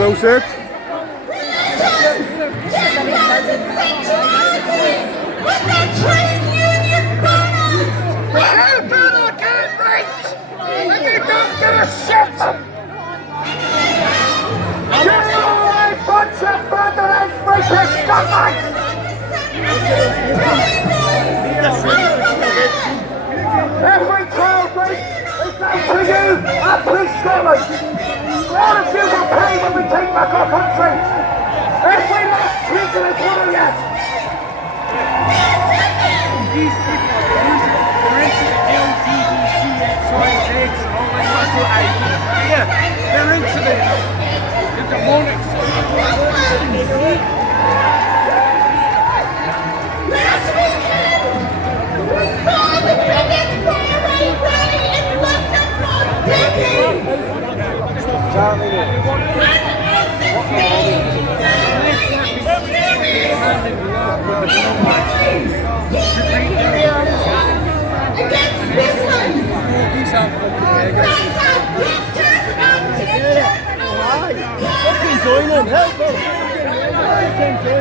Well said. Every child race is down to you, our police scammers. All of you will pay when we take back our country. Every last trigger is one of you. These people are into the LGBTXYZ and all this little idea. Yeah, they're into the demonic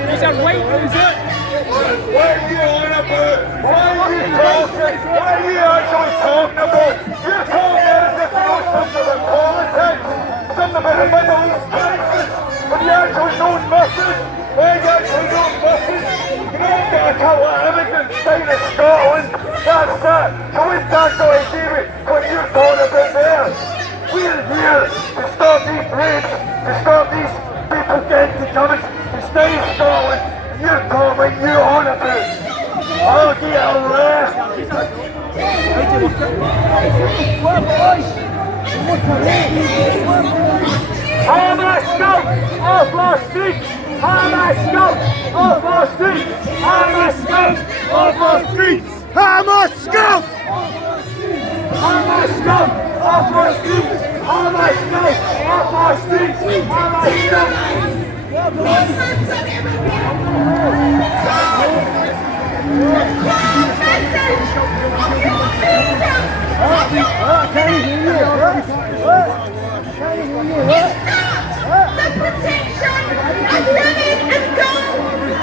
He's a right loser. What are you on about? What are you talking about? come to immigrant state of Scotland. That's it. So we can't go and do it what you're talking about there. We're here to stop these raids, to stop these people getting to Cummins, to stay in Scotland. And you're talking what you're on about. I'll get arrested. Hamas scout off our streets! Hamas scout off our streets! Hamas scout off our streets! Hamas scout! Hamas scout off our streets! Hamas scout off our streets! Hamas scout! The protection of women and girls.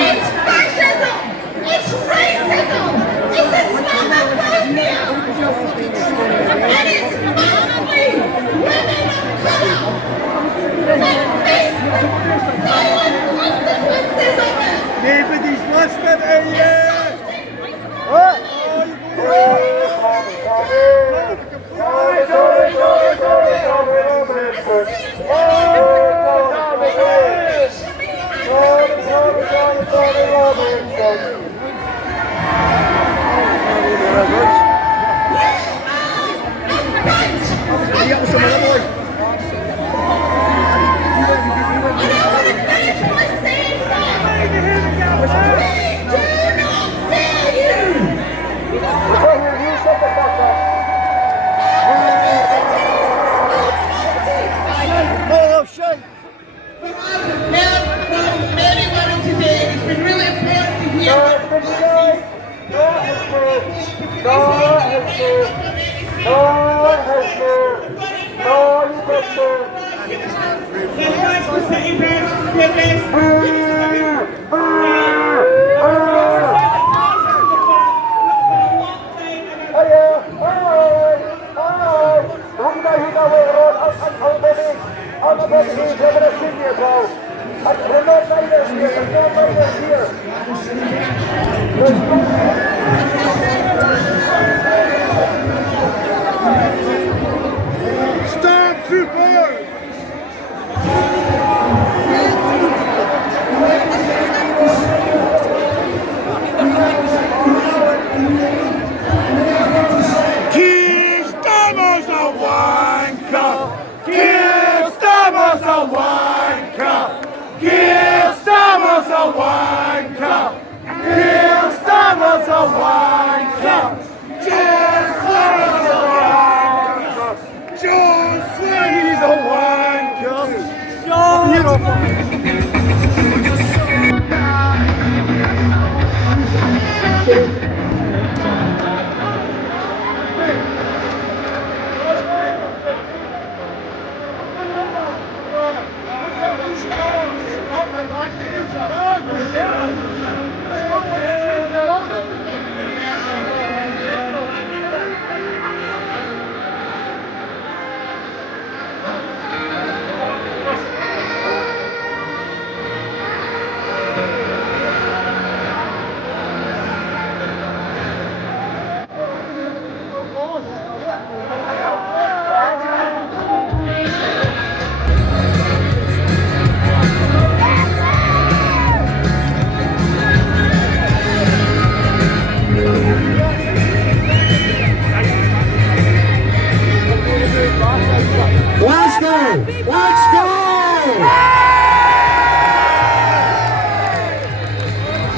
It's fascism. It's racism. It's Islamophobia. And it's finally women and girls. Let's face consequences of it. Nobody's listening to you!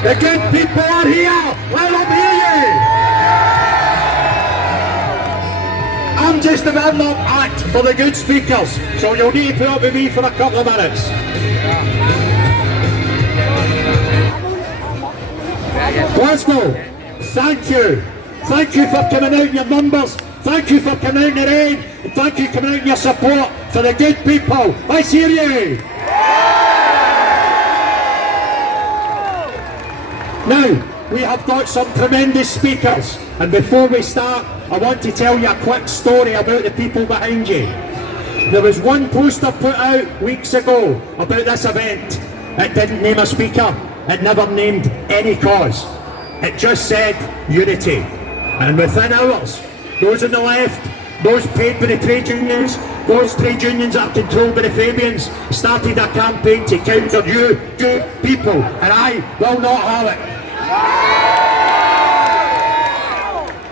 The good people are here. Let them hear you. I'm just a warm-up act for the good speakers, so you'll need to put up with me for a couple of minutes. Glasgow, thank you. Thank you for coming out in your numbers. Thank you for coming out in your aid. And thank you for coming out in your support for the good people. Let's hear you. Now, we have got some tremendous speakers, and before we start, I want to tell you a quick story about the people behind you. There was one poster put out weeks ago about this event. It didn't name a speaker. it never named any cause. It just said unity. And within hours, those on the left, those paid by the trade unions, those trade unions that are controlled by the Fabians, started a campaign to counter you people, and I will not have it.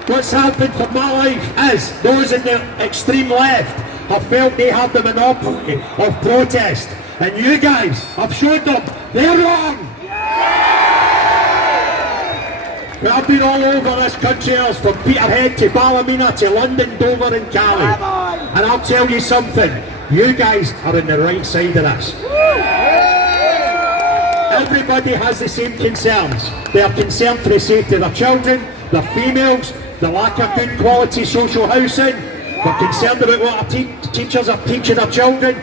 What's happened for my life is those in the extreme left have felt they have the monopoly of protest, and you guys have showed them they're wrong. I've been all over this country, from Peterhead to Ballymena to London, Dover and Cali. And I'll tell you something, you guys are on the right side of this. Everybody has the same concerns. They are concerned for the safety of their children, their females, the lack of good quality social housing. They're concerned about what our teachers are teaching their children.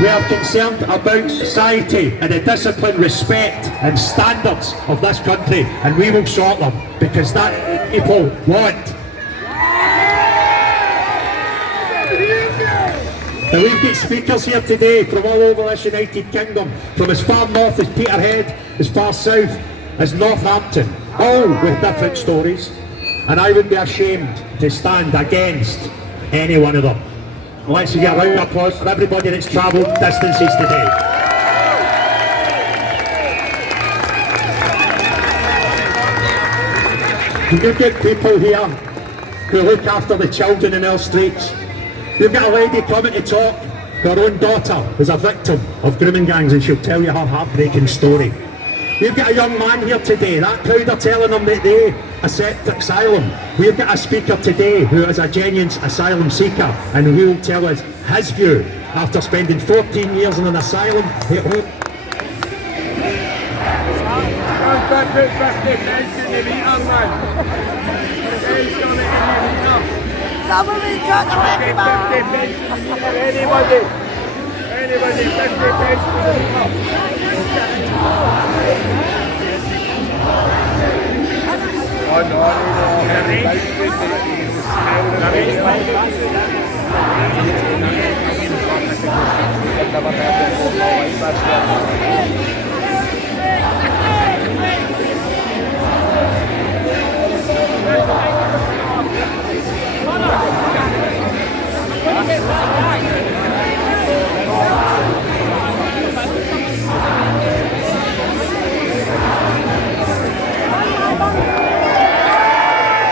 We are concerned about society and the discipline, respect and standards of this country, and we will sort them, because that people want. Now we've got speakers here today from all over this United Kingdom, from as far north as Peterhead, as far south as Northampton, all with different stories, and I would be ashamed to stand against any one of them. Let's get a round of applause for everybody that's travelled distances today. You've got people here who look after the children in our streets. You've got a lady coming to talk. Her own daughter was a victim of grooming gangs, and she'll tell you her heartbreaking story. We've got a young man here today. That crowd are telling him that they accept asylum. We've got a speaker today who is a genuine asylum seeker, and who will tell us his view after spending 14 years in an asylum at home.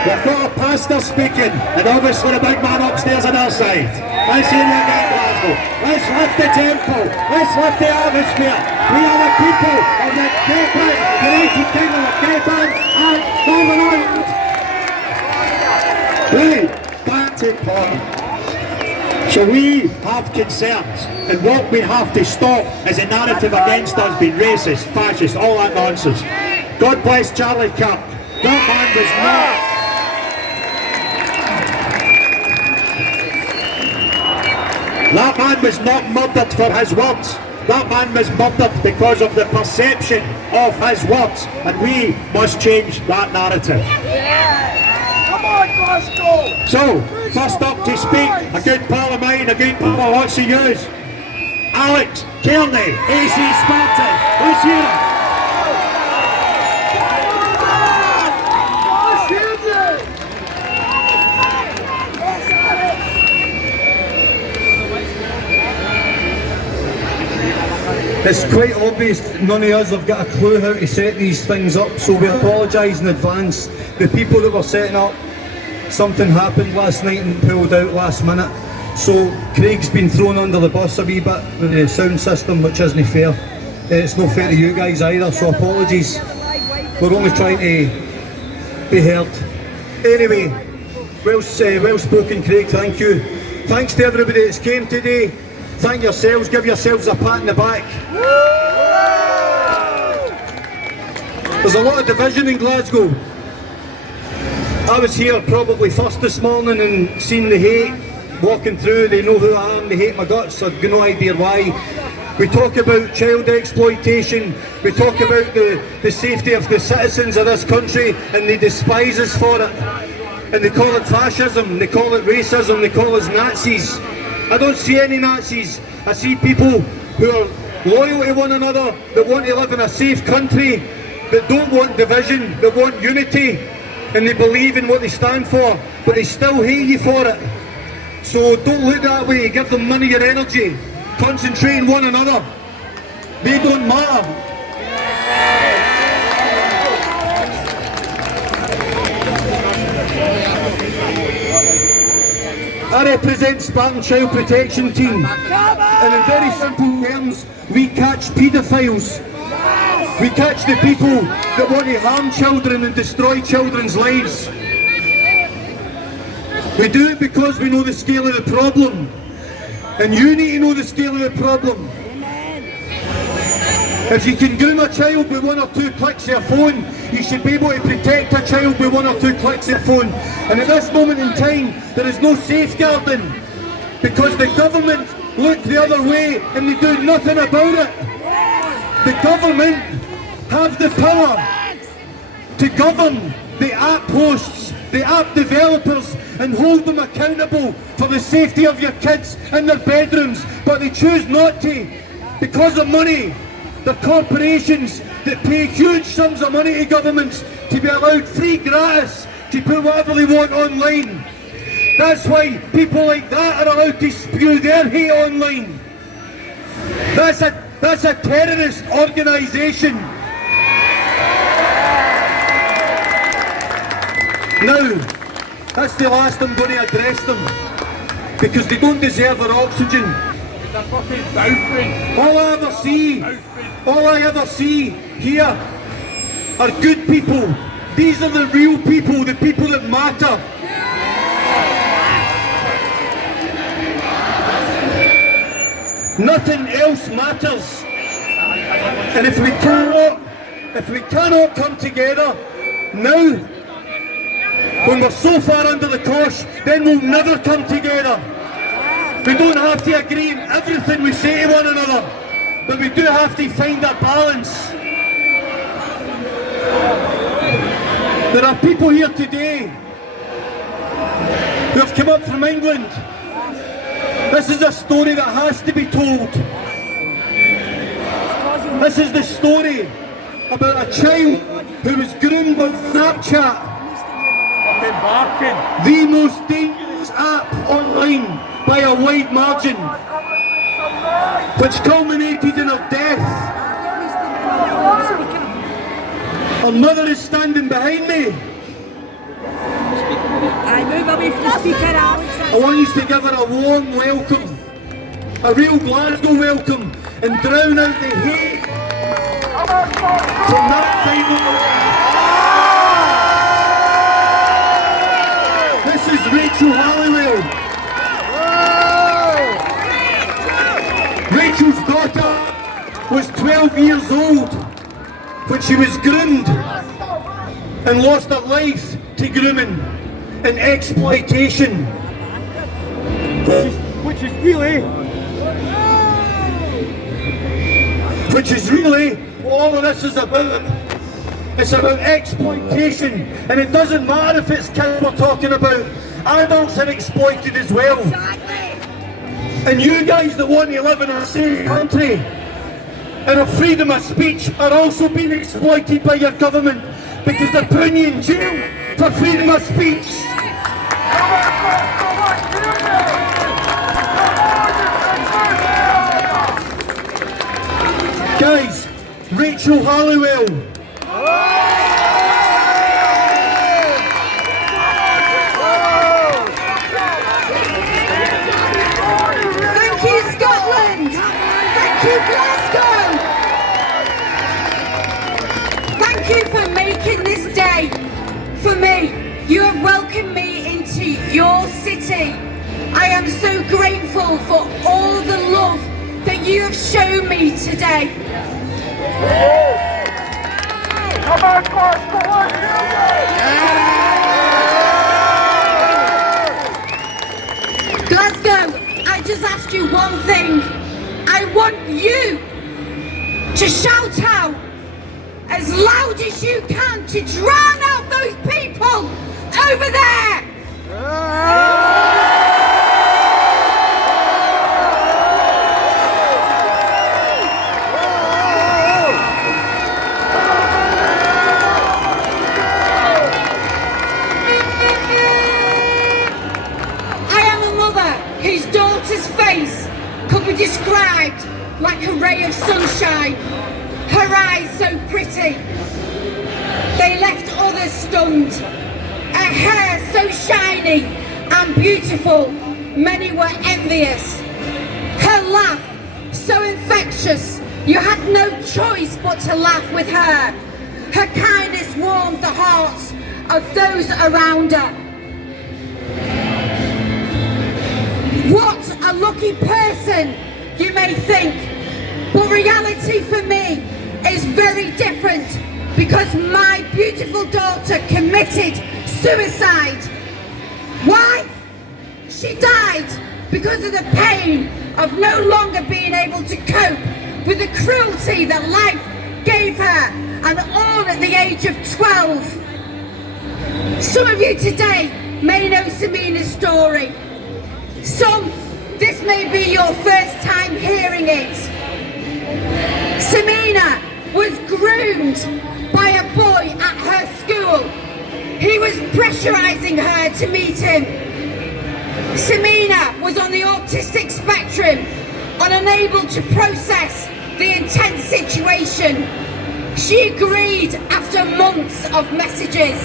We've got a pastor speaking, and obviously the big man upstairs on our side. Let's hear you again, Glasgow. Let's lift the tempo. Let's lift the atmosphere. We are the people of the Great Britain, United Kingdom of Great Britain and Northern Ireland. Right, back to the point. So we have concerns, and what we have to stop is a narrative against us being racist, fascist, all that nonsense. God bless Charlie Kirk. That man was not... That man was not murdered for his words. That man was murdered because of the perception of his words, and we must change that narrative. Yeah. Come on, Glasgow! So, first up to speak, a good pal of mine, a good pal of lots of yours, Alex Kearney, AC Spartan. Let's hear it. It's quite obvious none of us have got a clue how to set these things up, so we apologise in advance. The people that were setting up, something happened last night and pulled out last minute. So Craig's been thrown under the bus a wee bit with the sound system, which isn't fair. It's not fair to you guys either, so apologies. We're only trying to be heard. Anyway, well spoken, Craig, thank you. Thanks to everybody that's came today. Thank yourselves, give yourselves a pat in the back. There's a lot of division in Glasgow. I was here probably first this morning and seen the hate walking through. They know who I am, they hate my guts, I've got no idea why. We talk about child exploitation, we talk about the safety of the citizens of this country, and they despise us for it. And they call it fascism, they call it racism, they call us Nazis. I don't see any Nazis. I see people who are loyal to one another, that want to live in a safe country, that don't want division, that want unity, and they believe in what they stand for, but they still hate you for it. So don't look that way, give them none of your energy, concentrate on one another. They don't matter. I represent Spartan Child Protection Team, and in very simple terms, we catch paedophiles. We catch the people that want to harm children and destroy children's lives. We do it because we know the scale of the problem, and you need to know the scale of the problem. If you can groom a child with 1 or 2 clicks of a phone, you should be able to protect a child with 1 or 2 clicks of a phone. And at this moment in time, there is no safeguarding, because the government look the other way and they do nothing about it. The government have the power to govern the app hosts, the app developers, and hold them accountable for the safety of your kids in their bedrooms, but they choose not to because of money. The corporations that pay huge sums of money to governments to be allowed free gratis to put whatever they want online. That's why people like that are allowed to spew their hate online. That's a terrorist organisation. Now, that's the last I'm going to address them, because they don't deserve their oxygen. All I ever see here are good people. These are the real people, the people that matter. Nothing else matters. And if we cannot come together now, when we're so far under the cosh, then we'll never come together. We don't have to agree on everything we say to one another, but we do have to find a balance. There are people here today who have come up from England. This is a story that has to be told. This is the story about a child who was groomed on Snapchat, the most dangerous app online by a wide margin, which culminated in her death. Her mother is standing behind me. I want you to give her a warm welcome, a real Glasgow welcome, and drown out the hate from that side of the world. This is Rachel Halliwell. Rachel's daughter was 12 years old when she was groomed and lost her life to grooming and exploitation. Which is really what all of this is about. It's about exploitation, and it doesn't matter if it's kids we're talking about. Adults are exploited as well. And you guys that want to live in a safe country and a freedom of speech are also being exploited by your government, because they're putting you in jail for freedom of speech. Guys, Rachel Halliwell. Thank you, Scotland. Thank you, Glasgow. Thank you for making this day for me. You have welcomed me into your city. I am so grateful for all the love that you have shown me today. Come on, Glasgow! Glasgow, I just asked you one thing. I want you to shout out as loud as you can to drown out those people over there. been described like a ray of sunshine, her eyes so pretty. They left others stunned. Her hair so shiny and beautiful, many were envious. Her laugh so infectious, you had no choice but to laugh with her. Her kindness warmed the hearts of those around her. What a lucky person, you may think, but reality for me is very different, because my beautiful daughter committed suicide. Why? She died because of the pain of no longer being able to cope with the cruelty that life gave her, and all at the age of 12. Some of you today may know Semina's story. Some, this may be your first time hearing it. Semina was groomed by a boy at her school. He was pressurizing her to meet him. Semina was on the autistic spectrum and unable to process the intense situation. She agreed after months of messages.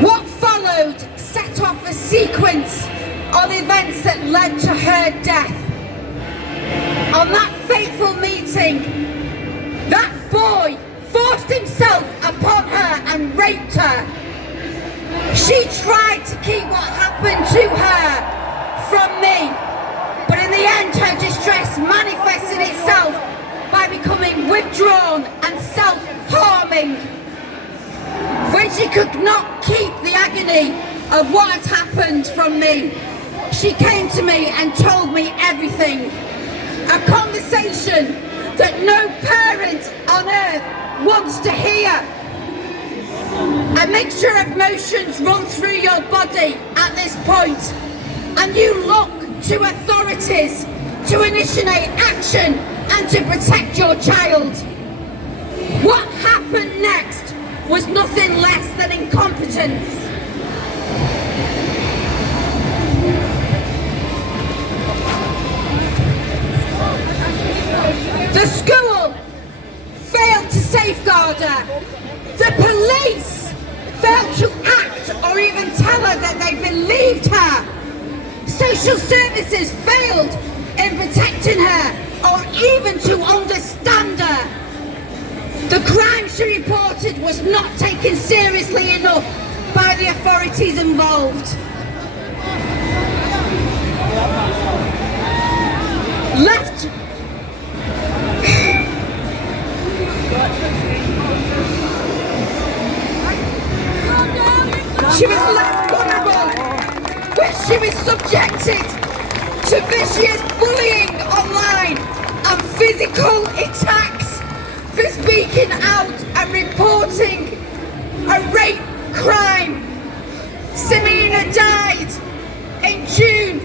What followed set off a sequence of events that led to her death. On that fateful meeting, that boy forced himself upon her and raped her. She tried to keep what happened to her from me, but in the end her distress manifested itself by becoming withdrawn and self-harming. When she could not keep the agony of what had happened from me, she came to me and told me everything. A conversation that no parent on earth wants to hear. A mixture of emotions run through your body at this point, and you look to authorities to initiate action and to protect your child. What happened next was nothing less than incompetence. The school failed to safeguard her. The police failed to act or even tell her that they believed her. Social services failed in protecting her or even to understand her. The crime she reported was not taken seriously enough by the authorities involved. She was left vulnerable when she was subjected to vicious bullying online and physical attacks for speaking out and reporting a rape crime. Semina died in June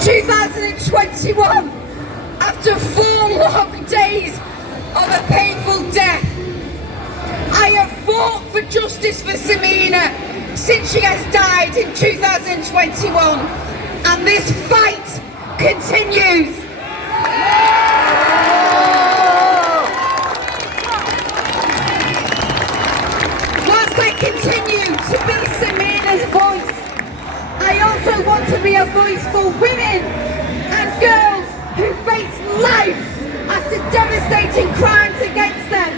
2021 after 4 long days of a painful death. I have fought for justice for Semina since she has died in 2021, and this fight continues. Whilst I continue to be Semina's voice, I also want to be a voice for women and girls who face life after devastating crimes against them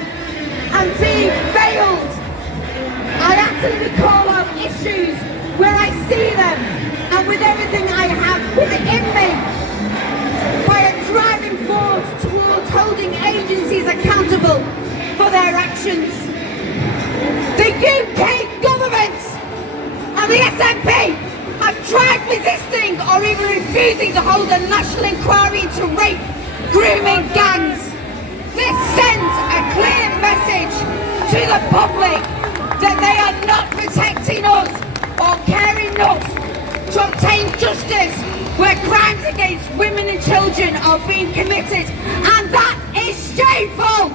and being failed. I absolutely call out issues where I see them, and with everything I have within me, by a driving force towards holding agencies accountable for their actions. The UK government and the SNP have tried resisting or even refusing to hold a national inquiry into rape, grooming gangs. This sends a clear message to the public that they are not protecting us or caring enough to obtain justice where crimes against women and children are being committed, and that is shameful!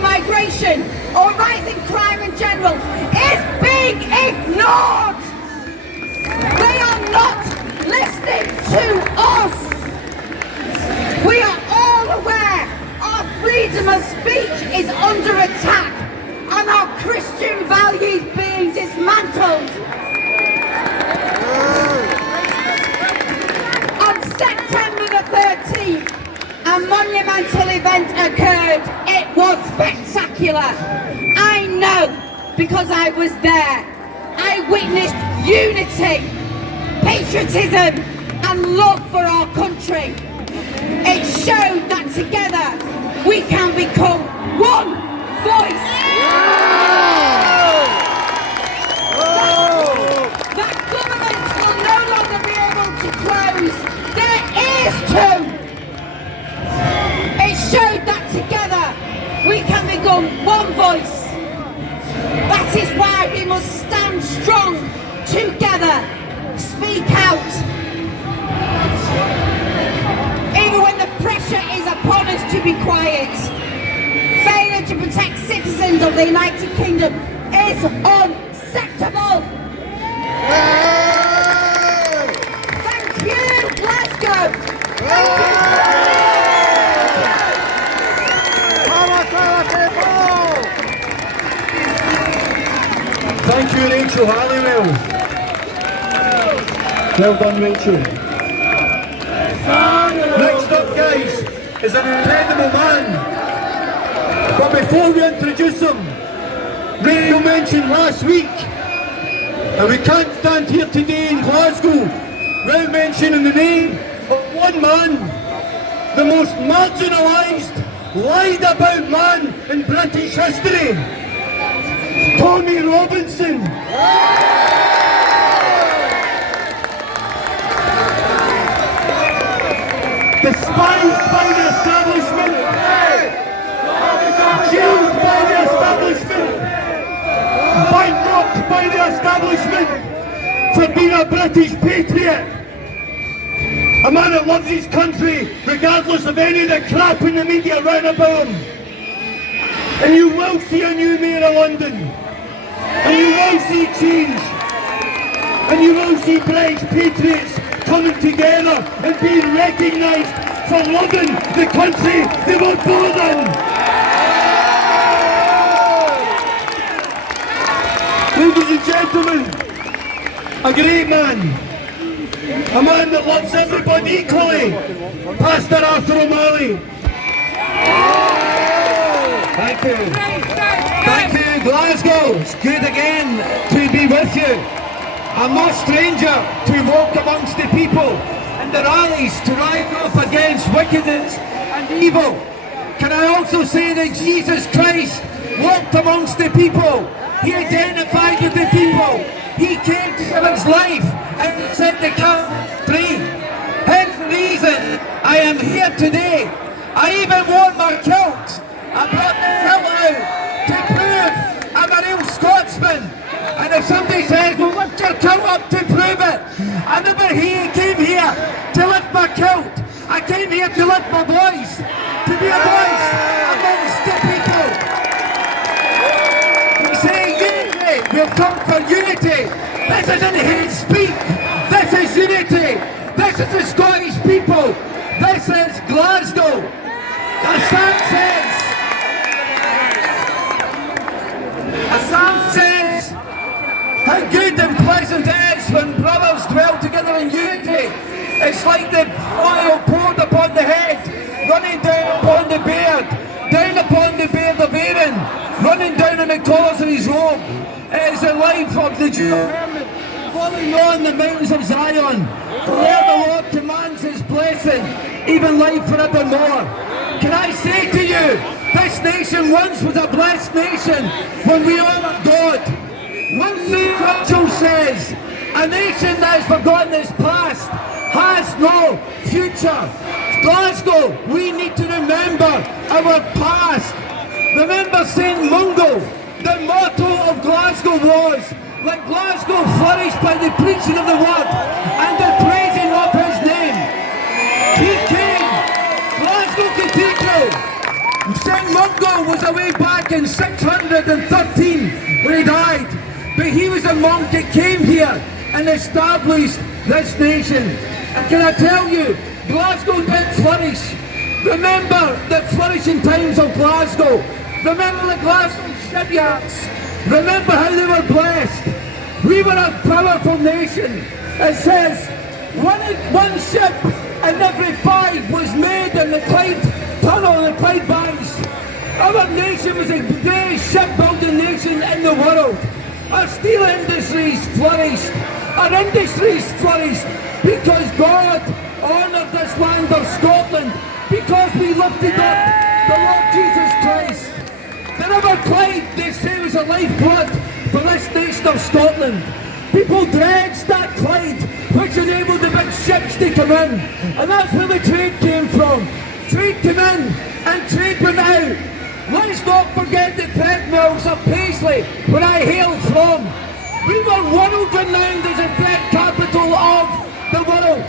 migration or rising crime in general is being ignored. They are not listening to us. We are all aware our freedom of speech is under attack and our Christian values being dismantled. On September the 13th, a monumental event occurred. It was spectacular. I know because I was there. I witnessed unity, patriotism and love for our country. It showed that together we can become one voice. That governments will no longer be able to close their ears to. It showed that together we can become one voice. That is why we must stand strong together, speak out. Even when the pressure is upon us to be quiet, failure to protect citizens of the United Kingdom is unacceptable. Thank you, Glasgow. Thank you. Thank you, Rachel Halliwell. Well done, Rachel. Next up, guys, is an incredible man. But before we introduce him, Rachel mentioned last week that we can't stand here today in Glasgow without mentioning the name of one man, the most marginalised, lied about man in British history. Tony Robinson. Despised by the establishment, jailed by the establishment, bankrupt by the establishment for being a British patriot. A man that loves his country regardless of any of the crap in the media round about him. And you will see a new mayor of London. And you will see change. And you will see British patriots coming together and being recognised for loving the country they were born in. Ladies and gentlemen, a great man. A man that loves everybody equally. Pastor Arthur O'Malley. Thank you. Thank you, Glasgow. It's good again to be with you. I'm no stranger to walk amongst the people and the rallies to rise up against wickedness and evil. Can I also say that Jesus Christ walked amongst the people. He identified with the people. He came to give his life and set the captives free. Hence the reason I am here today. I even wore my kilt. I brought the kilt out to prove I'm a real Scotsman. And if somebody says, well, lift your kilt up to prove it, I never came here to lift my kilt. I came here to lift my voice, to be a voice amongst the people. We say unity, we've come for unity. This isn't hate speak, this is unity. This is the Scottish people. This is Glasgow. A psalm says, how good and pleasant it is when brothers dwell together in unity. It's like the oil poured upon the head, running down upon the beard of Aaron, running down on the collars of his robe. It is the life of the Jew, falling on the mountains of Zion. For there the Lord commands his blessing, even life forevermore. Can I say to you, this nation once was a blessed nation when we honoured God. One thing Churchill says, a nation that has forgotten its past has no future. Glasgow, we need to remember our past. Remember St. Mungo, the motto of Glasgow was, let Glasgow flourish by the preaching of the word and the praising of his name. He came, Glasgow Cathedral, St. Mungo was away back in 613 when he died. But he was a monk that came here and established this nation. And can I tell you, Glasgow did flourish. Remember the flourishing times of Glasgow. Remember the Glasgow shipyards. Remember how they were blessed. We were a powerful nation. It says, one ship in every 5 was made in the Clyde Tunnel and the Clyde Banks. Our nation was the greatest shipbuilding nation in the world. Our steel industries flourished. Our industries flourished because God honoured this land of Scotland, because we lifted up the Lord Jesus Christ. The River Clyde, they say, was a lifeblood for this nation of Scotland. People dredged that Clyde, which enabled the big ships to come in. And that's where the trade came from. Trade came in and trade went out. Let's not forget the thread mills of Paisley, where I hail from. We were world renowned as a thread capital of the world.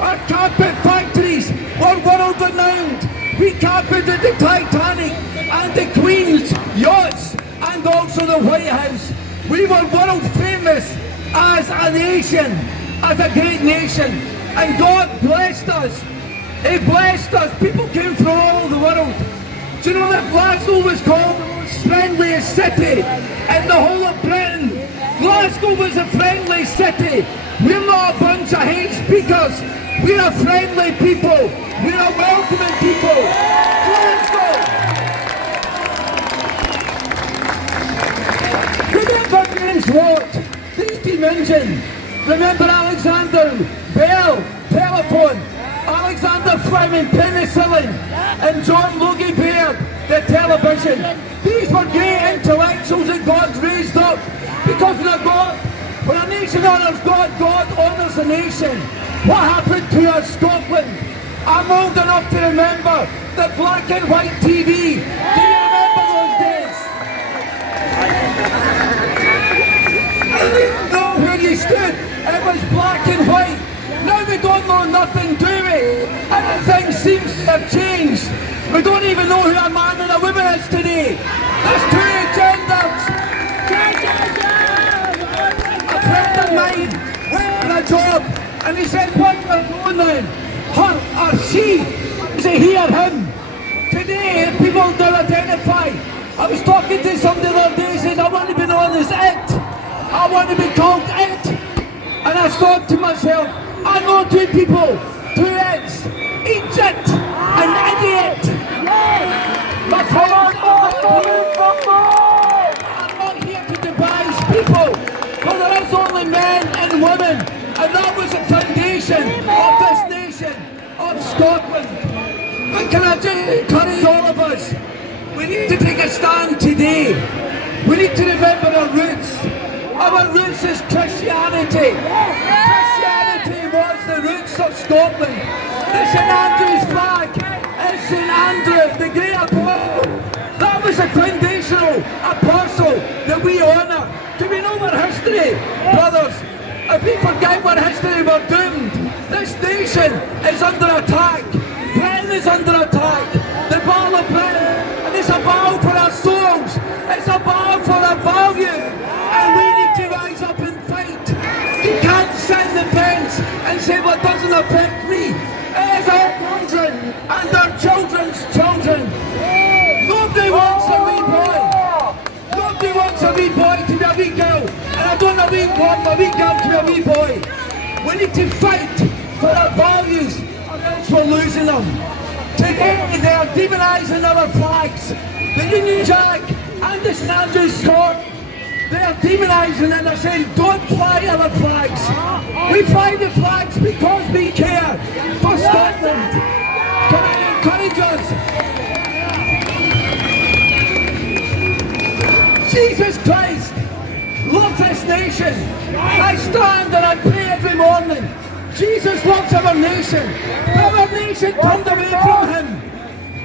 Our carpet factories were world renowned. We carpeted the Titanic and the Queen's yachts and also the White House. We were world famous as a nation, as a great nation. And God blessed us. He blessed us. People came from all over the world. Do you know that Glasgow was called the most friendliest city in the whole of Britain? Glasgow was a friendly city. We're not a bunch of hate speakers. We're a friendly people. We're a welcoming people. Glasgow! Remember James Watt, the steam engine. Remember Alexander Bell, telephone. Alexander Fleming, penicillin. And John Logie Baird, the television. These were great intellectuals that God raised up. Because when a nation honours God, God honours a nation. What happened to our Scotland? I'm old enough to remember the black and white TV. Do you remember those days? I didn't know where you stood. It was black and white. Now we don't know nothing, do we? Everything seems to have changed. We don't even know who a man and a woman is today. There's 2 genders. A friend of mine went for a job and he said, what are you doing then? Her or she? Is it he or him? Today, people don't identify. I was talking to somebody the other day who says, I want to be known as it. I want to be called it. And I thought to myself, I know 2 people, 2 its. Egypt and idiot. But I'm not here to devise people, but there is only men and women, and that was the foundation of this nation, of Scotland. But can I just encourage all of us, we need to take a stand today. We need to remember our roots. Our roots is Christianity. Christianity was the roots of Scotland. The St Andrew's flag is St Andrew, the great apostle. That was a foundational apostle that we honour. Do we know our history, brothers? If we forget our history, we're doomed. This nation is under attack. Britain is under attack. The battle of Britain. And it's a battle for our souls. It's a battle for our values. And we need to rise up and fight. You can't sit in the fence and say what doesn't affect me. It is our children and our children's children. Nobody wants a wee boy. Nobody wants a wee boy to be a wee girl. And I don't want a wee girl to be a wee boy. We need to fight for our values, or else we're losing them. Today they are demonising our flags. The Union Jack and the St Andrew's Sword. They are demonising and they're saying, don't fly our flags. We fly the flags because we care for Scotland. Can I encourage us? Jesus Christ loves this nation. I stand and I pray every morning. Jesus loves our nation. Our nation turned away from him.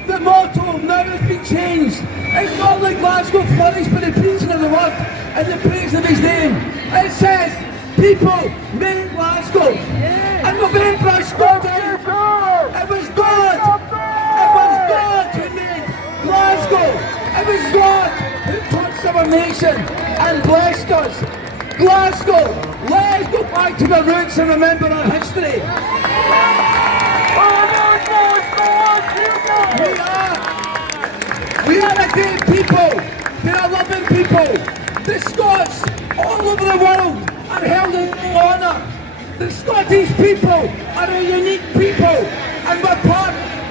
The motto now has been changed. It's not like Glasgow flourished by the preaching of the word and the praise of his name. It says, people made Glasgow. And we're going to brush God out. It was God. It was God who made Glasgow. nation and blessed us. Glasgow, let's go back to the roots and remember our history. We are a great people. We are loving people. The Scots all over the world are held in honour. The Scottish people are a unique people, and we're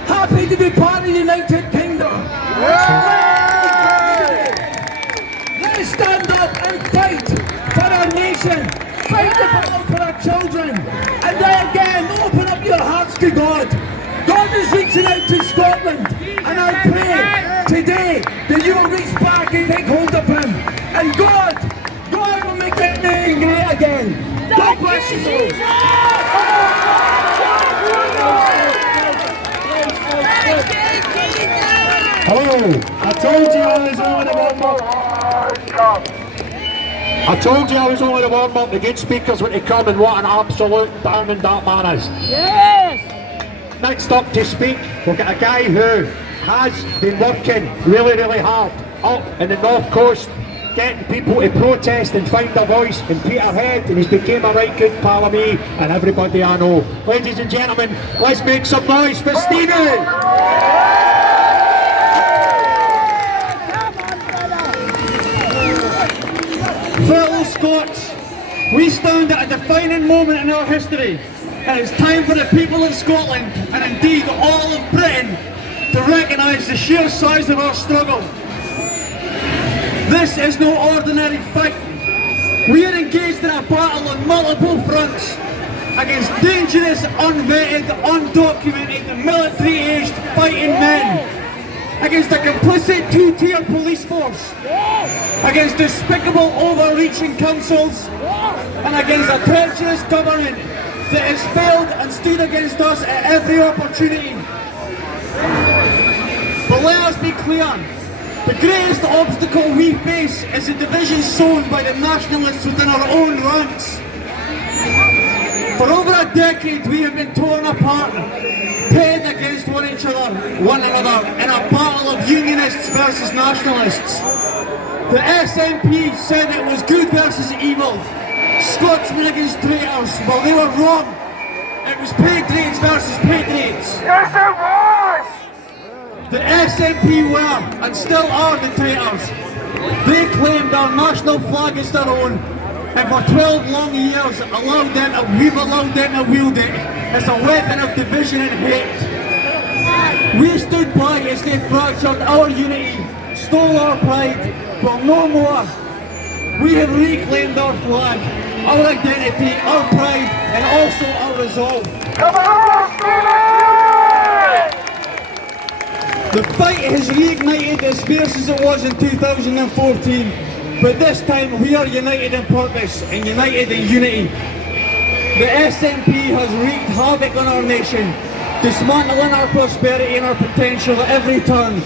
happy to be part of the United Kingdom. Let's stand up and fight for our nation, fight the battle for our children, and then again open up your hearts to God. God is reaching out to Scotland, and I pray today that you will reach back and take hold of him, and God will make it name great again. God bless you all. Hello, I told you I was only the warm-up. I told you I was only the warm-up. The good speakers were to come, and what an absolute diamond that man is. Yes! Next up to speak, we've got a guy who has been working really, really hard up in the North Coast, getting people to protest and find their voice in Peterhead, and he's became a right good pal of me and everybody I know. Ladies and gentlemen, let's make some noise for Stephen! Fellow Scots, we stand at a defining moment in our history, and it's time for the people of Scotland, and indeed all of Britain, to recognise the sheer size of our struggle. This is no ordinary fight. We are engaged in a battle on multiple fronts against dangerous, unvetted, undocumented, military-aged fighting men, against a complicit two-tier police force, against despicable overreaching councils, and against a treacherous government that has failed and stood against us at every opportunity. But let us be clear, the greatest obstacle we face is the division sown by the nationalists within our own ranks. For over a decade we have been torn apart, pitted against one another in a battle of unionists versus nationalists. The SNP said it was good versus evil, Scotsmen against traitors. Well, they were wrong. It was patriots versus patriots. Yes, it was! The SNP were, and still are, the traitors. They claimed our national flag is their own, and for 12 long years we've allowed them to wield it as a weapon of division and hate. We stood by as they fractured our unity, stole our pride, but no more. We have reclaimed our flag, our identity, our pride, and also our resolve. Come on, The fight has reignited as fierce as it was in 2014, but this time we are united in purpose and united in unity. The SNP has wreaked havoc on our nation, dismantling our prosperity and our potential at every turn,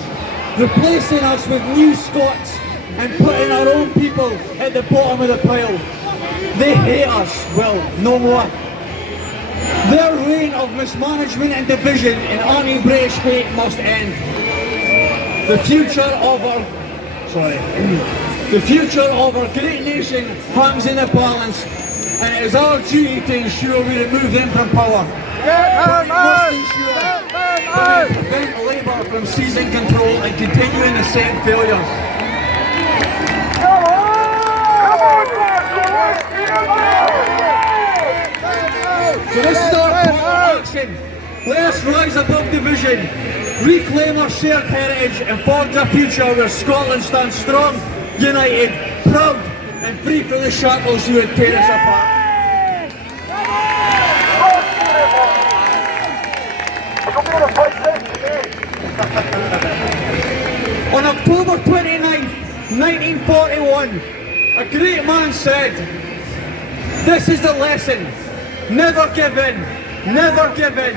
replacing us with new Scots and putting our own people at the bottom of the pile. They hate us, well, no more. Their reign of mismanagement and division and anti-British hate must end. The future of our great nation hangs in the balance, and it is our duty to ensure we remove them from power. We must ensure that we prevent Labour from seizing control and continuing the same failures. So this is our call to action. Let us rise above division, reclaim our shared heritage and forge a future where Scotland stands strong, united, proud and free from the shackles who would tear us apart. On October 29th, 1941, a great man said, "This is the lesson. Never give in, never give in,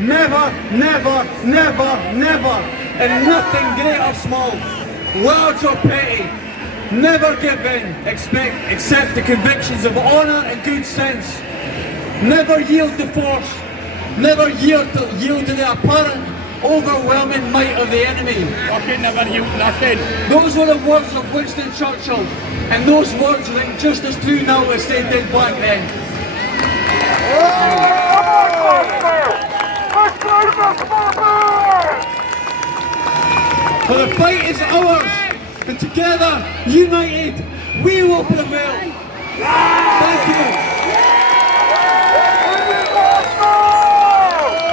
never, never, never, never, in nothing great or small, large or petty. Never give in, accept the convictions of honour and good sense. Never yield to force, never yield to the apparent overwhelming might of the enemy. Fucking never yield nothing. Those were the words of Winston Churchill, and those words ring just as true now as they did back then. For the fight is ours, and together, united, we will prevail. Thank you.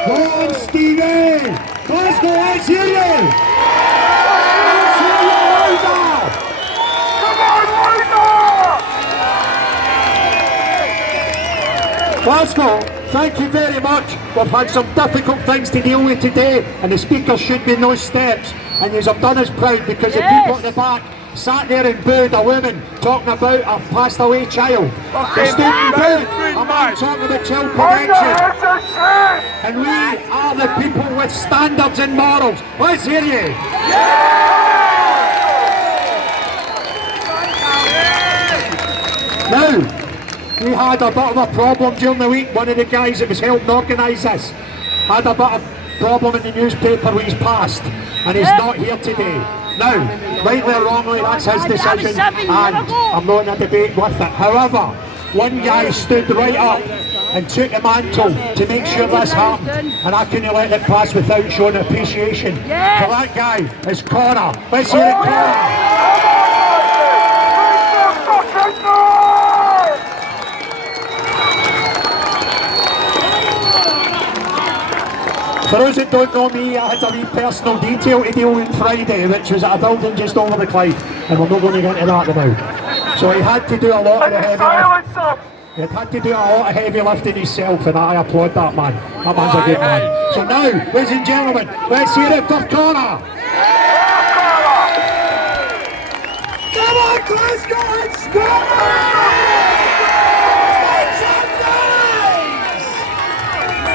Go on, Stevie! Glasgow, let's hear you! Let's hear you louder! Glasgow, thank you very much. We've had some difficult things to deal with today, and the speaker should be no steps. And you have done us proud because the people at the back sat there and booed a woman talking about a passed away child. They stood and booed a man talking about child protection. And we are the people with standards and morals. Let's hear you. Now, we had a bit of a problem during the week. One of the guys that was helping organise this had a bit of problem in the newspaper with his past, and he's not here today. Now, rightly or wrongly, that's his decision, and I'm not in a debate with it. However, one guy stood right up and took the mantle to make sure this happened, and I couldn't let it pass without showing appreciation for that guy. It's Connor. Let's hear it, Connor. For those that don't know me, I had a wee personal detail to deal with Friday, which was at a building just over the Clyde, and we're not going to get into that now. So he had to do a lot of the heavy lifting. He had to do a lot of heavy lifting himself, and I applaud that man. That man's a good man. So now, ladies and gentlemen, let's hear it for Connor. Come on, Glasgow, let's go!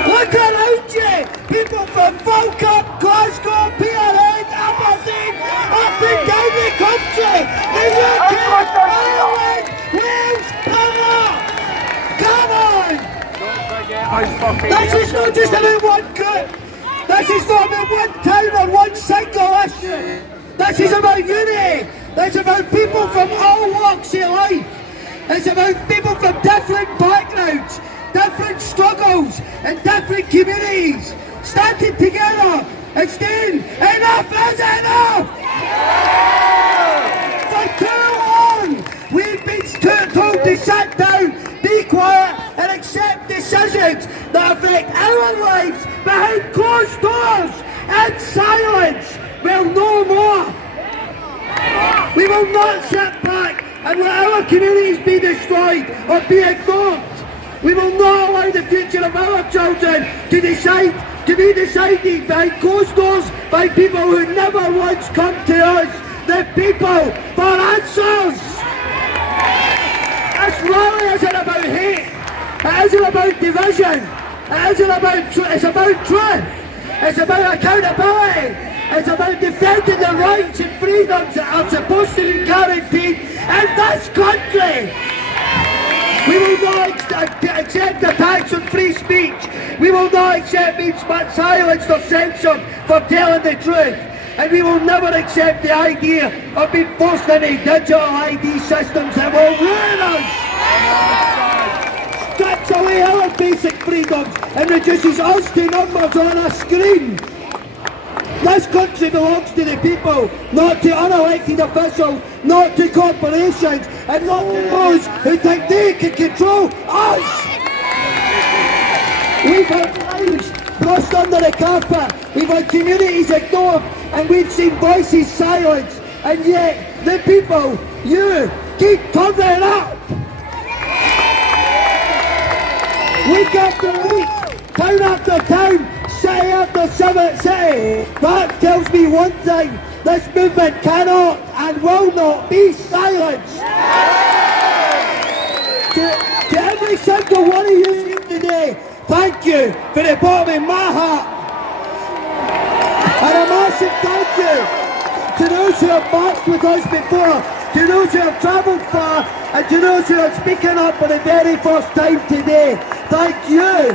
Look around you! People from Falkirk, Glasgow, Peterhead, Aberdeen, up and down the country! The UK, Ireland, Wales, come on! This is not just about one group! This is not about one town or one single issue! This is about unity! It's about people from all walks of life! It's about people from different backgrounds, different struggles and different communities standing together and saying enough is enough! For too long we've been told to sit down, be quiet and accept decisions that affect our lives behind closed doors and silence. Well, no more. We will not sit back and let our communities be destroyed or be ignored. We will not allow the future of our children to be decided behind closed doors by people who never once come to us, the people, for answers. This rally isn't about hate, it isn't about division, it's about truth, it's about accountability, it's about defending the rights and freedoms that are supposed to be guaranteed in this country. We will not accept attacks on free speech. We will not accept being silenced or censored for telling the truth. And we will never accept the idea of being forced into digital ID systems that will ruin us. Strips away our basic freedoms and reduces us to numbers on a screen. This country belongs to the people, not to unelected officials, not to corporations, and not to those who think they can control us. We've had lives brushed under the carpet, we've had communities ignored, and we've seen voices silenced, and yet the people, you, keep covering up. Week after week, town after town, city after city. That tells me one thing: this movement cannot and will not be silenced. To every single one of you here today, thank you from the bottom of my heart. And a massive thank you to those who have marched with us before, to those who have travelled far, and to those who are speaking up for the very first time today. Thank you.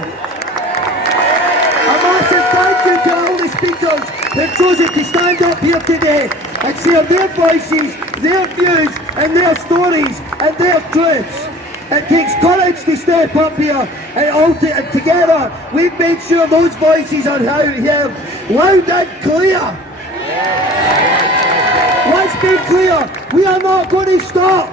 A massive thank you to all the speakers that chosen to stand up here today and share their voices, their views and their stories and their truths. It takes courage to step up here and together we've made sure those voices are heard loud and clear. Let's be clear, we are not going to stop.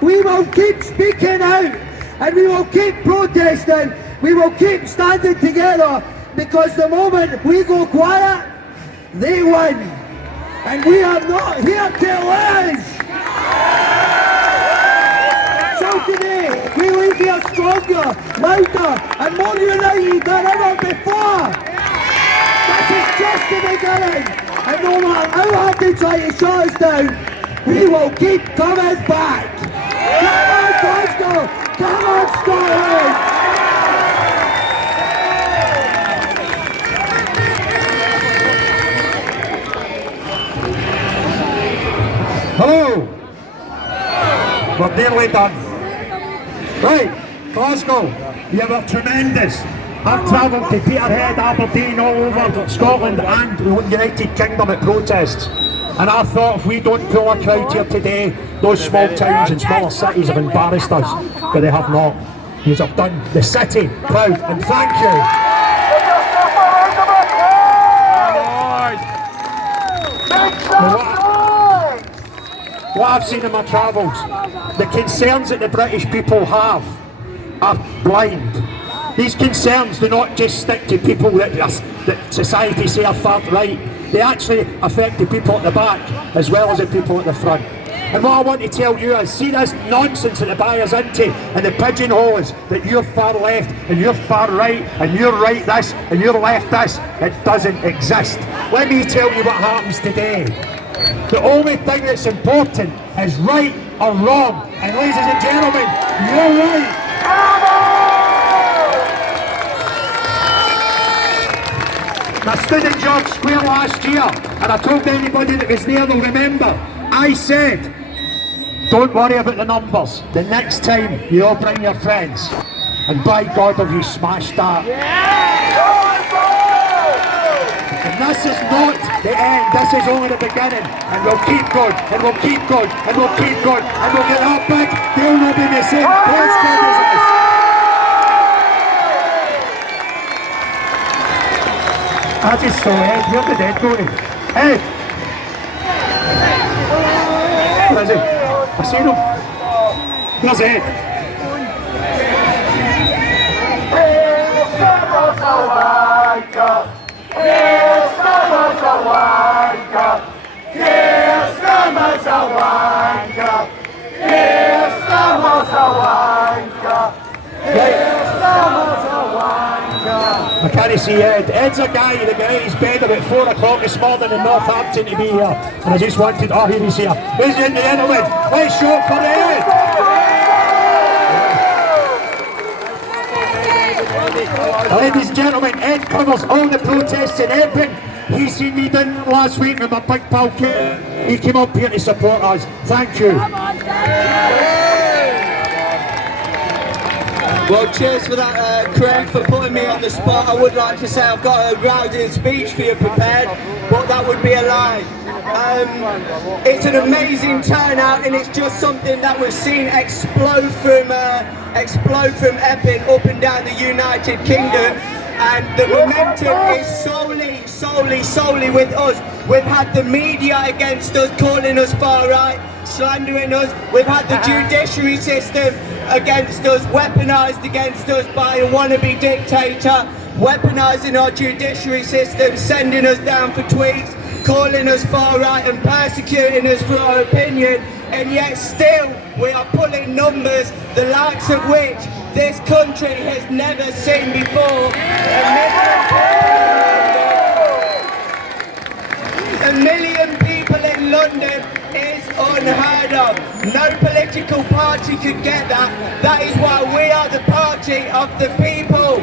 We will keep speaking out and we will keep protesting. We will keep standing together because the moment we go quiet, they win. And we are not here to lose. So today, we leave here stronger, louder and more united than ever before. This is just the beginning. And no matter how hard they try to shut us down, we will keep coming back. Come on Glasgow! Come on Scotland! Hello! We're nearly done. Right, Glasgow, you were tremendous. I've travelled to Peterhead, Aberdeen, all over Scotland and the United Kingdom at protests. And I thought if we don't pull a crowd here today, those small towns and smaller cities have embarrassed us, but they have not. You have done the city proud, and thank you. What I've seen in my travels, the concerns that the British people have are blind. These concerns do not just stick to people that society say are far right. They actually affect the people at the back as well as the people at the front. And what I want to tell you is, see this nonsense that they buy us into and the pigeonholes that you're far left and you're far right and you're right this and you're left this, it doesn't exist. Let me tell you what happens today. The only thing that's important is right or wrong. And ladies and gentlemen, you're right. I stood in George Square last year and I told anybody that was there, they'll remember, I said, don't worry about the numbers. The next time you all bring your friends. And by God have you smashed that. And this is not the end, this is only the beginning. And we'll keep going, and we'll keep going, and we'll keep going, and we'll get that big. They'll not be the same postcode as us. I just saw Ed, you're the dead going. Ed! Where is he? I seen him. Where's Ed? I can't see Ed. Ed's a guy that got out of his bed about 4 o'clock this morning in Northampton to be here. And I just wanted, oh here he's here. Ladies and gentlemen, let's show up for Ed! Ladies and gentlemen, Ed covers all the protests in Epping. He seen me down last week with my big pal Kit. He came up here to support us. Thank you. Well, cheers for that, Craig, for putting me on the spot. I would like to say I've got a rousing speech for you prepared, but that would be a lie. It's an amazing turnout, and it's just something that we've seen explode from Epping up and down the United Kingdom. And the momentum is solely with us. We've had the media against us, calling us far right, slandering us. We've had the judiciary system against us, weaponised against us by a wannabe dictator, weaponising our judiciary system, sending us down for tweets, calling us far right and persecuting us for our opinion. And yet still we are pulling numbers the likes of which this country has never seen before. A million people in London is unheard of. No political party could get that. That is why we are the party of the people.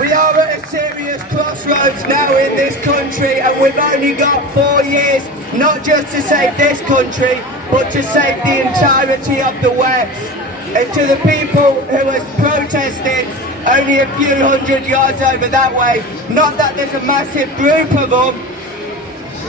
We are at a serious crossroads now in this country, and we've only got 4 years, not just to save this country, but to save the entirety of the West. And to the people who are protesting only a few hundred yards over that way, not that there's a massive group of them,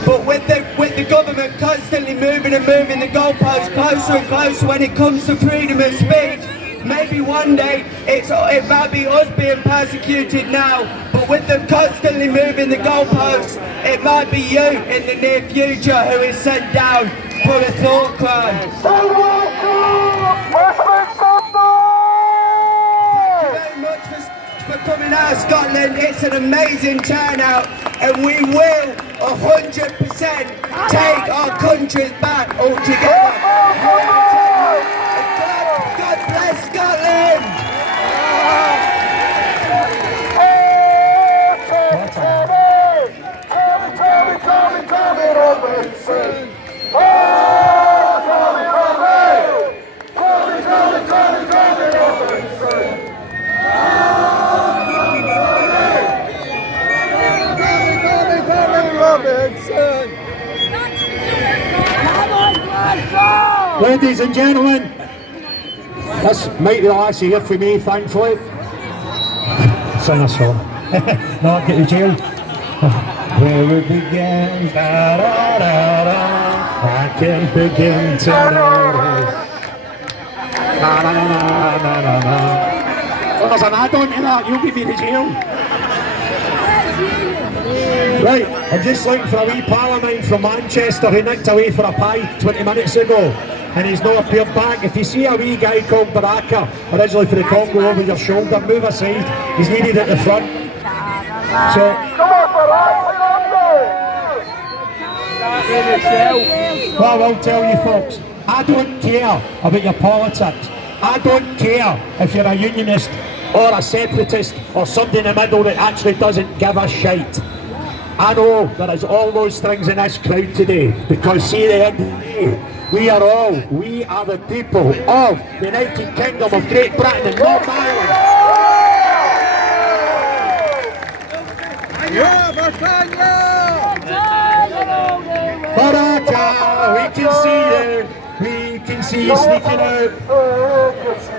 but with the government constantly moving and moving the goalposts closer and closer when it comes to freedom of speech, maybe one day it might be us being persecuted now, but with them constantly moving the goalposts, it might be you in the near future who is sent down for a thought crime. Thank you very much for coming out of Scotland. It's an amazing turnout, and we will 100% take our countries back all together. God bless Scotland! Ladies and gentlemen, this might be the last year for me, thankfully. Sing a song. No, I'll get you jail. Where we began, da, da, da, da. I can't begin to notice. Da, da, da, da, da, da. Well, there's an add-on to that, you'll get me to jail. Right, I'm just looking for a wee pal of mine from Manchester who nicked away for a pie 20 minutes ago, and he's not appeared back. If you see a wee guy called Baraka, originally for the Congo, over your shoulder, move aside. He's needed at the front. So, well, I'll tell you folks, I don't care about your politics. I don't care if you're a unionist or a separatist or somebody in the middle that actually doesn't give a shite. I know there is all those things in this crowd today, because see, at the end of the day, we are the people of the United Kingdom of Great Britain and Northern Ireland. Baraka, we can see you sneaking out.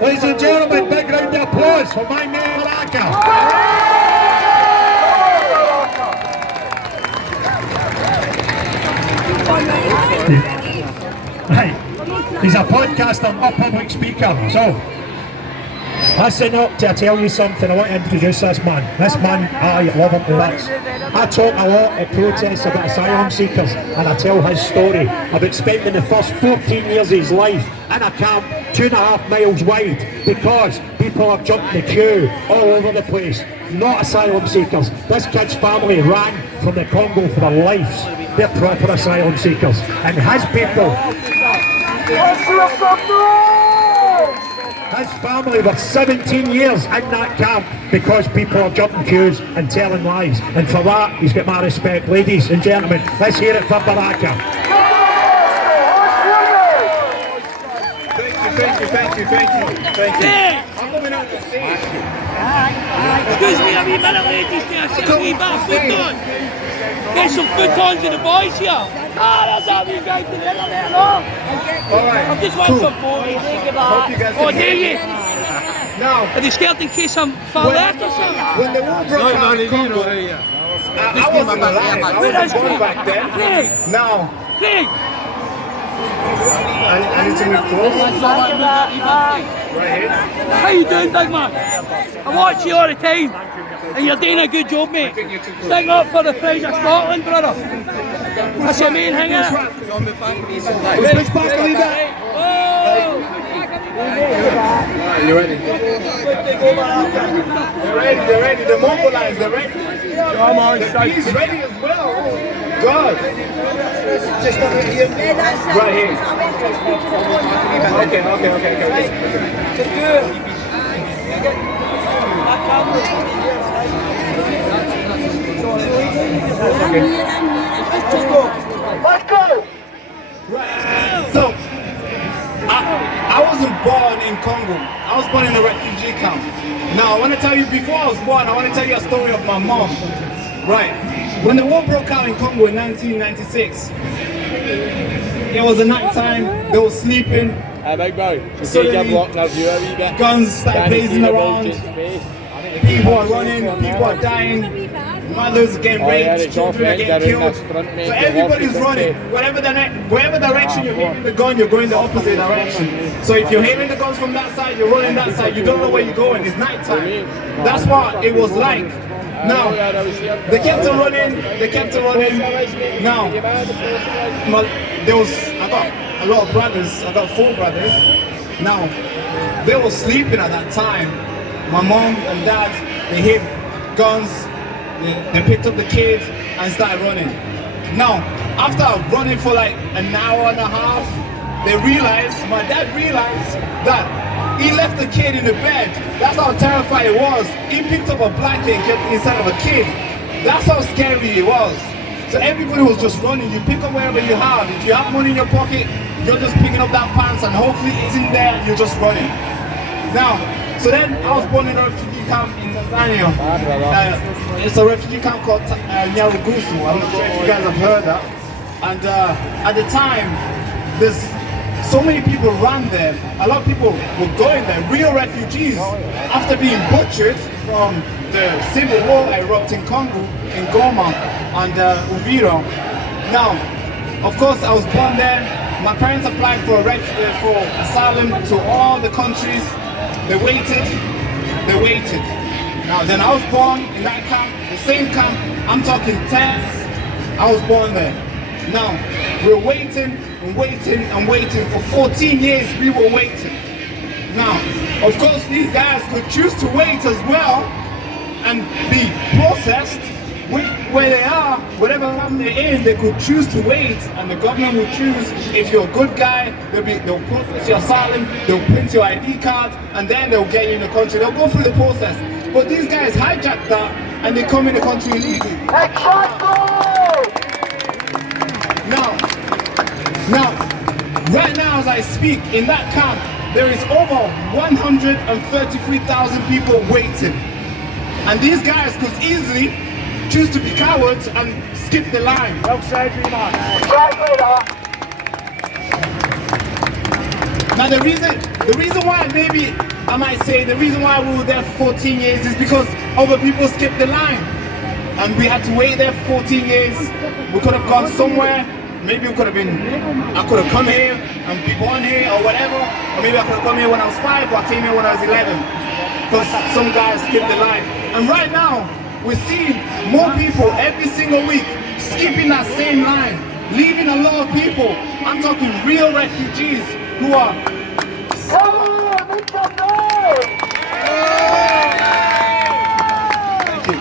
Ladies and gentlemen, big round of applause for my man Baraka. Right, he's a podcaster, a public speaker, so listen up till I tell you something. I want to introduce this man. This man, I love him to bits. I talk a lot at protests about asylum seekers, and I tell his story about spending the first 14 years of his life in a camp 2.5 miles wide because people have jumped the queue all over the place. Not asylum seekers. This kid's family ran from the Congo for their lives. They're proper asylum seekers. And his people, his family were 17 years in that camp because people are jumping queues and telling lies. And for that, he's got my respect. Ladies and gentlemen, let's hear it for Baraka. Thank you. I'm coming out to see. Excuse me, a wee minute, ladies, can I sit a wee bit of food on? Get some food on to the boys here. There's that wee guy to the internet, no? Alright. I'm just wanting some photos. Oh, do you? Now, Are you scared in case I'm far left or something? when the war broke out in Congo, I wasn't alive. I was born back then. Craig! Now, Craig! I need to move close. Right here. How you doing, big man? I watch you all the time. And you're doing a good job, mate. Sticking up for the pride of Scotland, brother. That's your main thing, innit? Switch back a little bit. You ready? They're ready. They're mobilized. They're ready. Come on, he's ready as well. God. Just right here. Okay. Let's go. Right. So, I wasn't born in Congo. I was born in a refugee camp. Now, I want to tell you, before I was born, I want to tell you a story of my mom. Right. When the war broke out in Congo in 1996, it was a night time, they were sleeping, Big boy. Suddenly, guns start blazing around. People are running, people are dying, mothers are getting raped, children are getting killed. So everybody's running. Whatever direction you're hitting the gun, you're going the opposite direction. So if you're hitting the guns from that side, you're running that side, you don't know where you're going, it's night time. That's what it was like. Now, they kept on running, Now, I got a lot of brothers, I got 4 brothers. Now, they were sleeping at that time. My mom and dad, they hit guns, they picked up the kid and started running. Now, after running for like an hour and a half, my dad realized that he left the kid in the bed. That's how terrified it was. He picked up a blanket and kept it inside of a kid. That's how scary it was. So everybody was just running. You pick up wherever you have. If you have money in your pocket, you're just picking up that pants and hopefully it's in there and you're just running. Now, so then I was born in a refugee camp in Tanzania. It's a refugee camp called Nyarugusu. I'm not sure if you guys have heard that. And at the time, there's so many people ran there. A lot of people were going there, real refugees, after being butchered from the civil war that erupted in Congo, in Goma and Uvira. Now, of course, I was born there. My parents applied for asylum to all the countries. They waited. Now, then I was born in that camp, the same camp. I'm talking tents. I was born there. Now, we're waiting for 14 years. We were waiting. Now, of course, these guys could choose to wait as well and be processed where they are, whatever camp they're in. They could choose to wait, and the government will choose. If you're a good guy, they'll process your asylum, they'll print your ID card, and then they'll get you in the country. They'll go through the process. But these guys hijack that, and they come in the country illegally. Now, right now as I speak, in that camp, there is over 133,000 people waiting. And these guys could easily choose to be cowards and skip the line. Now the reason why maybe I might say the reason why we were there for 14 years is because other people skipped the line. And we had to wait there for 14 years. We could have gone somewhere. Maybe I could have come here and be born here or whatever. Or maybe I could have come here when I was 5 or I came here when I was 11. Because some guys skipped the line. And right now, we're seeing more people every single week skipping that same line, leaving a lot of people. I'm talking real refugees who are... Thank you.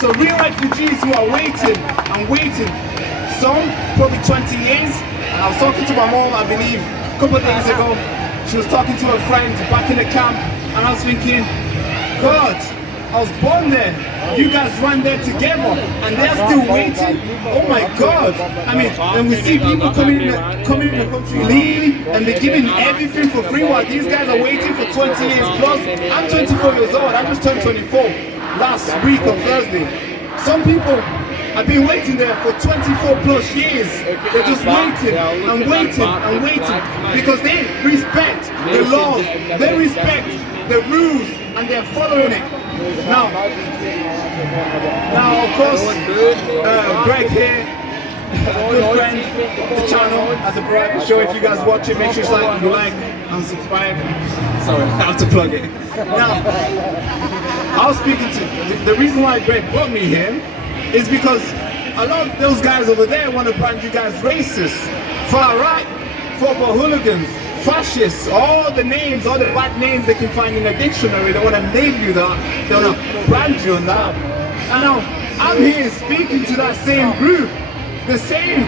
So real refugees who are waiting and waiting. Some probably 20 years. And I was talking to my mom, I believe, a couple of days ago. She was talking to her friend back in the camp, and I was thinking, God, I was born there. You guys run there together, and they're still waiting. Oh my God! I mean, and we see people coming in the country legally, and they're giving everything for free while these guys are waiting for 20 years plus. I'm 24 years old. I just turned 24 last week on Thursday. Some people have been waiting there for 24 plus years. They're just waiting and waiting and waiting because they respect the laws, they respect the rules, and they're following it. Now of course, Greg here, a good friend of the channel, at the Patriot show. If you guys watch it, make sure you like and subscribe. Sorry, I have to plug it. Now, I was speaking to the reason why Greg brought me here is because a lot of those guys over there want to brand you guys racist, far right, football hooligans, fascists, all the names, all the bad names they can find in a dictionary. They want to label you that, they want to brand you on that. And now I'm here speaking to that same group, the same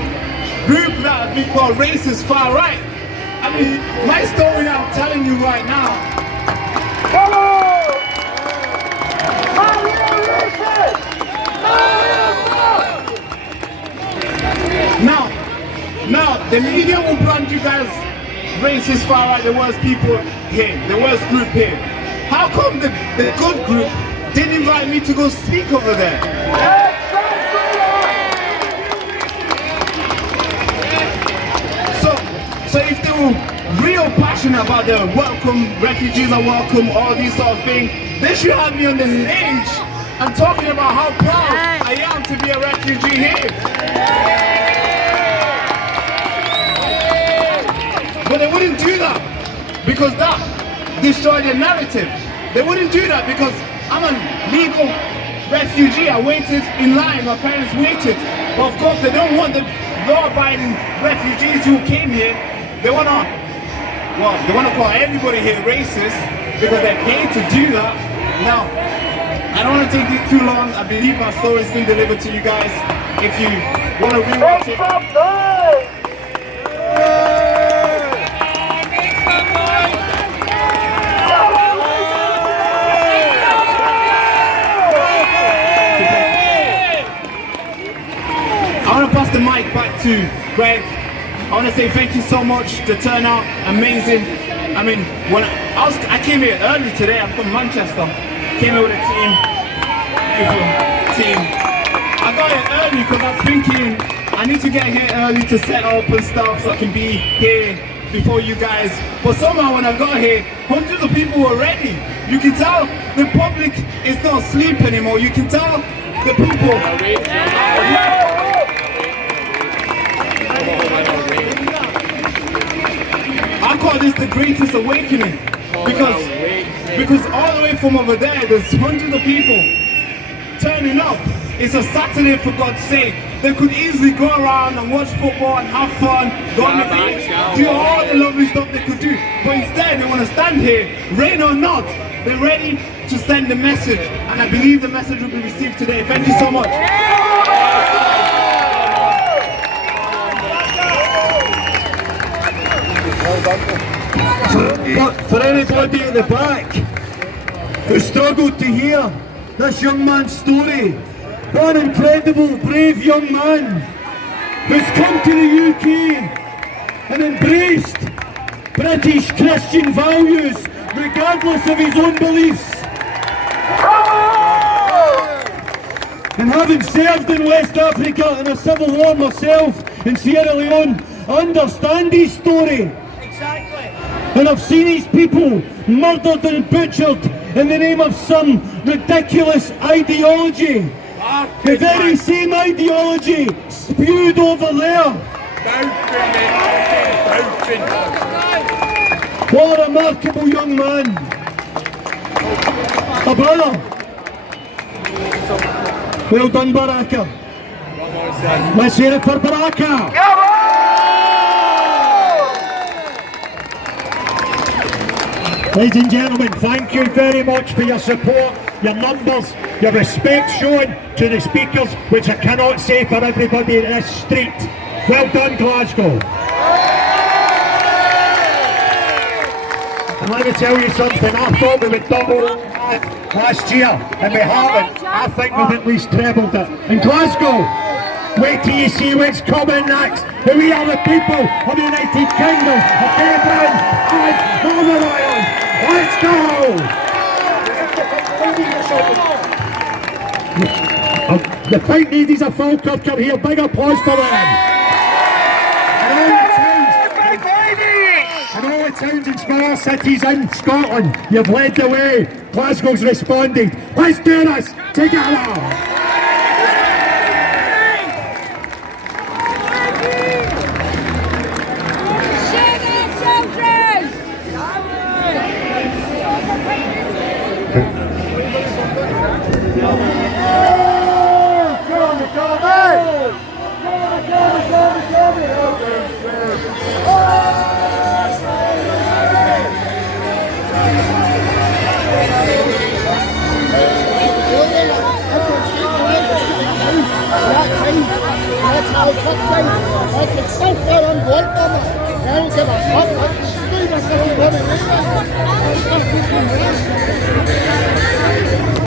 group that have been called racist, far right. I mean, my story that I'm telling you right now. Now, the media will brand you guys racist, far right, the worst people here, the worst group here. How come the good group didn't invite me to go speak over there? So if they will real passionate about the welcome, refugees are welcome, all these sort of things, they should have me on the stage and talking about how proud I am to be a refugee here. But they wouldn't do that because that destroyed the narrative. They wouldn't do that because I'm a legal refugee. I waited in line, my parents waited. But of course they don't want the law-abiding refugees who came here. They want to call everybody here racist because they're paid to do that. Now, I don't want to take this too long. I believe my story's been delivered to you guys. If you want to rewatch it. I want to pass the mic back to Greg. I want to say thank you so much. The turnout, amazing. I mean, when I came here early today. I'm from Manchester. Came here with a team, beautiful team. I got here early because I was thinking I need to get here early to set up and stuff so I can be here before you guys. But somehow when I got here, hundreds of people were ready. You can tell the public is not asleep anymore. You can tell the people. I call this the greatest awakening because all the way from over there, there's hundreds of people turning up. It's a Saturday, for God's sake. They could easily go around and watch football and have fun, go on the beach, do all the lovely stuff they could do. But instead, they want to stand here, rain or not. They're ready to send the message, and I believe the message will be received today. Thank you so much. But for anybody at the back who struggled to hear this young man's story, what an incredible, brave young man who's come to the UK and embraced British Christian values regardless of his own beliefs. And having served in West Africa in a civil war myself in Sierra Leone, I understand his story. And I've seen these people murdered and butchered in the name of some ridiculous ideology. The very same ideology spewed over there. What a remarkable young man. A brother. Well done, Baraka. Let's hear it for Baraka. Ladies and gentlemen, thank you very much for your support, your numbers, your respect shown to the speakers, which I cannot say for everybody in this street. Well done, Glasgow. And let me tell you something, I thought we would double that last year, and we haven't. I think we've at least trebled it. And Glasgow, wait till you see what's coming next. We are the people of the United Kingdom, of Great Britain and Northern Ireland. Let's go! The Fight Ladies of Falkirk are here. Big applause for them. And all the towns and smaller cities in Scotland, you've led the way. Glasgow's responded. Let's do this together. I can stuff that on board, I don't give a fuck.